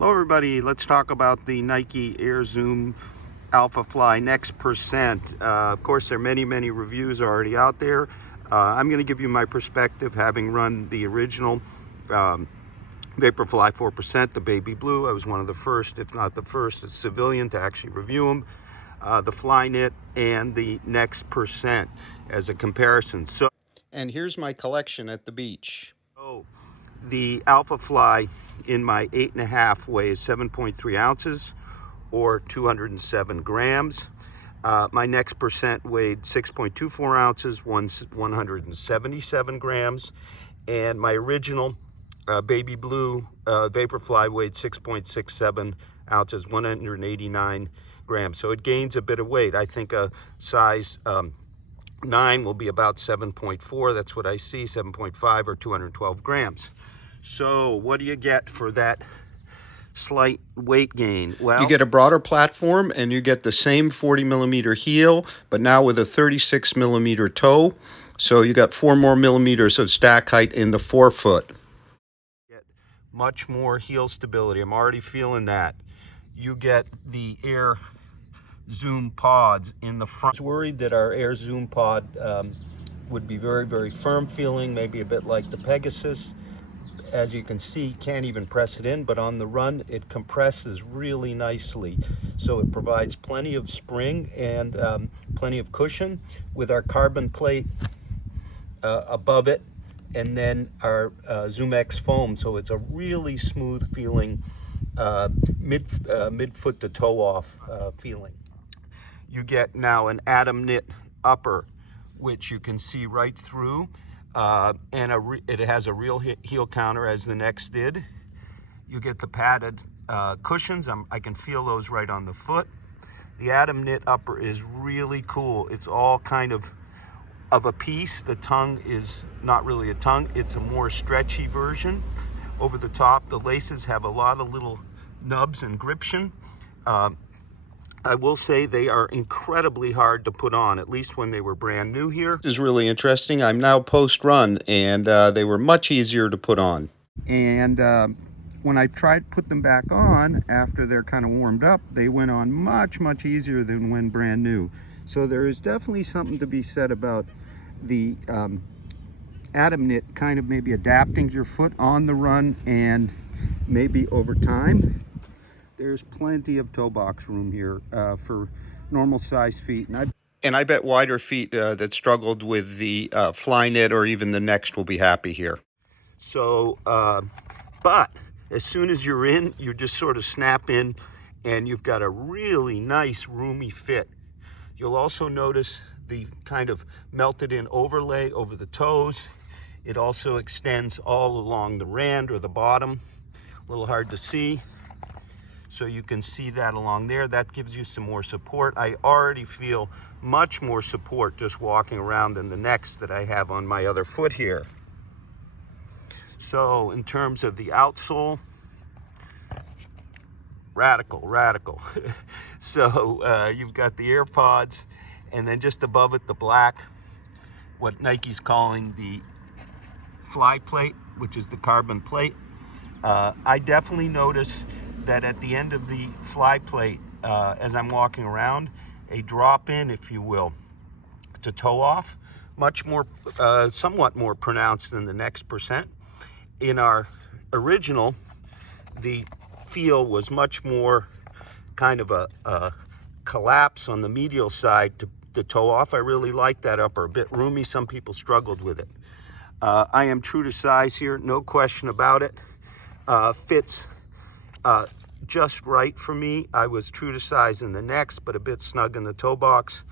Hello everybody, let's talk about the Nike Air Zoom Alphafly Next Percent. Of course, there are many reviews already out there. I'm going to give you my perspective, having run the original Vaporfly 4%, the baby blue. I was one of the first, if not the first, civilian to actually review them. The Flyknit and the Next Percent as a comparison. And here's my collection at the beach. The Alphafly in my 8.5 weighs 7.3 ounces or 207 grams. My Next Percent weighed 6.24 ounces, 177 grams. And my original baby blue Vaporfly weighed 6.67 ounces, 189 grams. So it gains a bit of weight. I think a size 9 will be about 7.4. That's what I see, 7.5 or 212 grams. So what do you get for that slight weight gain? Well, you get a broader platform and you get the same 40 millimeter heel, but now with a 36 millimeter toe. So you got 4 more millimeters of stack height in the forefoot. Get much more heel stability. I'm already feeling that. You get the Air Zoom pods in the front. I was worried that our Air Zoom pod would be very firm feeling, maybe a bit like the Pegasus. As you can see, can't even press it in, but on the run it compresses really nicely. So it provides plenty of spring and plenty of cushion with our carbon plate above it, and then our Zoom X foam. So it's a really smooth feeling mid-foot to toe off feeling. You get now an Atom knit upper, which you can see right through. And it has a real heel counter, as the Next did. You get the padded cushions. I can feel those right on the foot. The Atom knit upper is really cool. It's all kind of a piece. The tongue is not really a tongue. It's a more stretchy version over the top. The laces have a lot of little nubs and gription. I will say they are incredibly hard to put on, at least when they were brand new here. This is really interesting. I'm now post-run, and they were much easier to put on. And when I tried to put them back on after they're kind of warmed up, they went on much easier than when brand new. So there is definitely something to be said about the Atom knit kind of maybe adapting your foot on the run and maybe over time. There's plenty of toe box room here for normal size feet. And I bet wider feet that struggled with the Flyknit or even the Next will be happy here. So, but as soon as you're in, you just sort of snap in and you've got a really nice roomy fit. You'll also notice the kind of melted in overlay over the toes. It also extends all along the rand or the bottom. A little hard to see. So you can see that along there. That gives you some more support. I already feel much more support just walking around than the Next that I have on my other foot here. So in terms of the outsole, radical. So you've got the AirPods, and then just above it, the black, what Nike's calling the Fly plate, which is the carbon plate. I definitely notice that at the end of the Fly plate, as I'm walking around, a drop in, if you will, to toe off, much more, somewhat more pronounced than the Next Percent. In our original, the feel was much more kind of a collapse on the medial side to toe off. I really like that upper, a bit roomy. Some people struggled with it. I am true to size here, no question about it. Fits just right for me. I was true to size in the Next, but a bit snug in the toe box.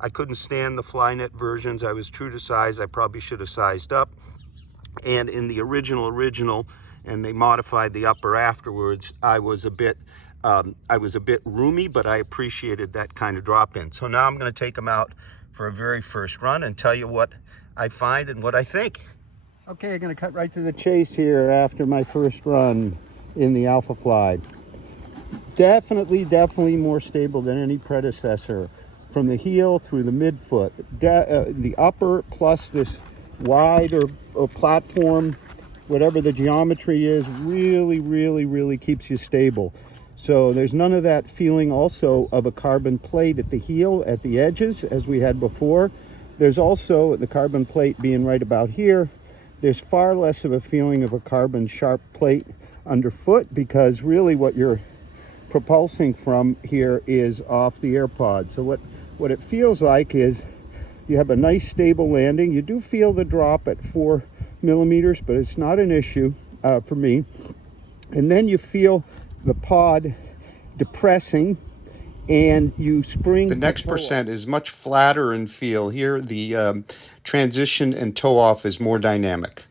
I couldn't stand the Flyknit versions. I was true to size. I probably should have sized up. And in the original, and they modified the upper afterwards, I was a bit roomy, but I appreciated that kind of drop in. So now I'm going to take them out for a very first run and tell you what I find and what I think. Okay, I'm going to cut right to the chase here after my first run in the Alphafly. Definitely more stable than any predecessor. From the heel through the midfoot, the upper plus this wider platform whatever the geometry is, really keeps you stable. So there's none of that feeling also of a carbon plate at the heel, at the edges, as we had before. There's also the carbon plate being right about here. There's far less of a feeling of a carbon sharp plate underfoot, because really what you're propulsing from here is off the air pod. So what it feels like is you have a nice stable landing. You do feel the drop at 4 millimeters, but it's not an issue for me. And then you feel the pod depressing, and you spring. The next percent is much flatter in feel. Here, the transition and toe off is more dynamic.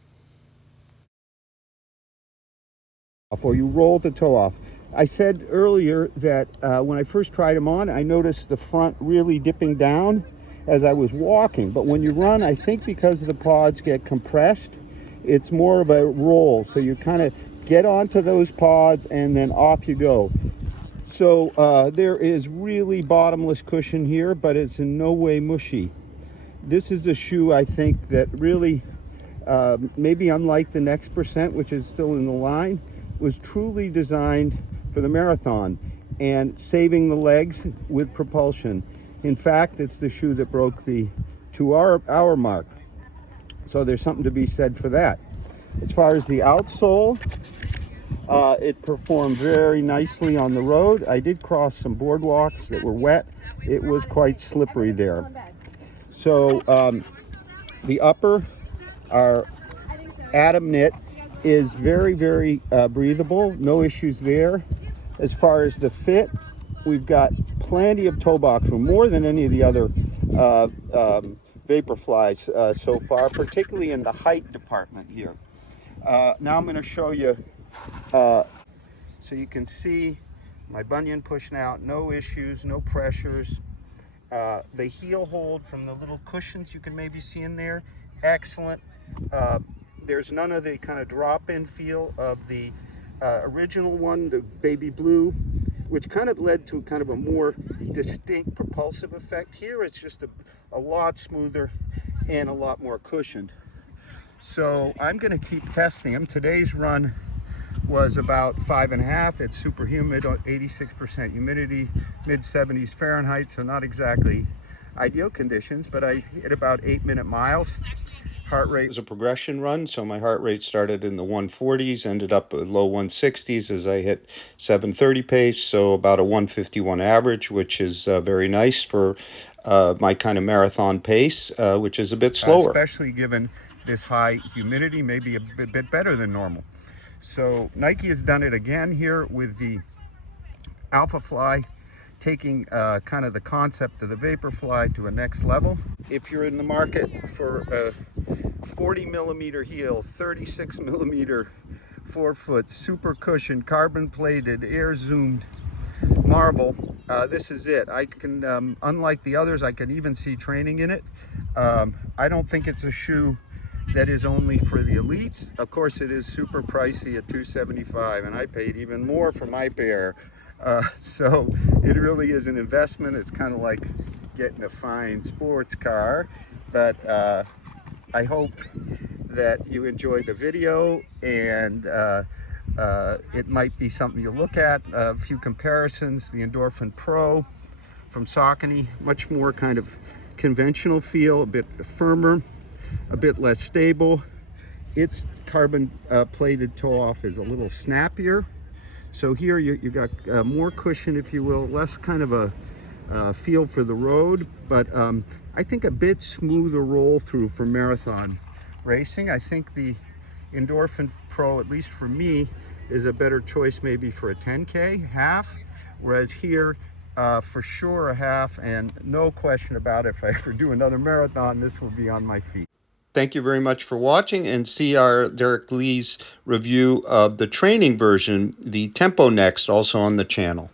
Or you roll the toe off. I said earlier that when I first tried them on, I noticed the front really dipping down as I was walking. But when you run, I think because the pods get compressed, it's more of a roll. So you kind of get onto those pods and then off you go. So there is really bottomless cushion here, but it's in no way mushy. This is a shoe, I think, that really, maybe unlike the next percent, which is still in the line, was truly designed for the marathon and saving the legs with propulsion. In fact, it's the shoe that broke the 2-hour mark. So there's something to be said for that. As far as the outsole, it performed very nicely on the road. I did cross some boardwalks that were wet. It was quite slippery there. So the upper, our Atom knit, is very breathable. No issues there. As far as the fit, we've got plenty of toe box room, more than any of the other Vaporflies so far, particularly in the height department here. Now I'm going to show you, so you can see my bunion pushing out, no issues, no pressures. The heel hold from the little cushions you can maybe see in there, excellent. There's none of the kind of drop-in feel of the original one, the baby blue, which kind of led to kind of a more distinct propulsive effect. Here it's just a lot smoother and a lot more cushioned. So I'm going to keep testing them. Today's run was about 5.5. It's super humid, 86% humidity, mid 70s Fahrenheit, so not exactly ideal conditions, but I hit about 8-minute miles. Heart rate was a progression run, so my heart rate started in the 140s, ended up at low 160s as I hit 7:30 pace, so about a 151 average, which is very nice for my kind of marathon pace, which is a bit slower. Especially given this high humidity, maybe a bit better than normal. So Nike has done it again here with the Alphafly, taking kind of the concept of the Vaporfly to a next level. If you're in the market for a 40 millimeter heel, 36 millimeter forefoot, super cushioned, carbon plated, air zoomed marvel, this is it. I can, unlike the others, I can even see training in it. I don't think it's a shoe that is only for the elites. Of course, it is super pricey at $275, and I paid even more for my pair. So it really is an investment. It's kind of like getting a fine sports car, but I hope that you enjoyed the video, and it might be something you look at. A few comparisons: the Endorphin Pro from Saucony, much more kind of conventional feel, a bit firmer, a bit less stable. Its carbon plated toe off is a little snappier. So here you got more cushion, if you will, less kind of a feel for the road, but I think a bit smoother roll through for marathon racing. I think the Endorphin Pro, at least for me, is a better choice maybe for a 10K half, whereas here for sure a half, and no question about it, if I ever do another marathon, this will be on my feet. Thank you very much for watching, and see our Derek Lee's review of the training version, the Tempo Next, also on the channel.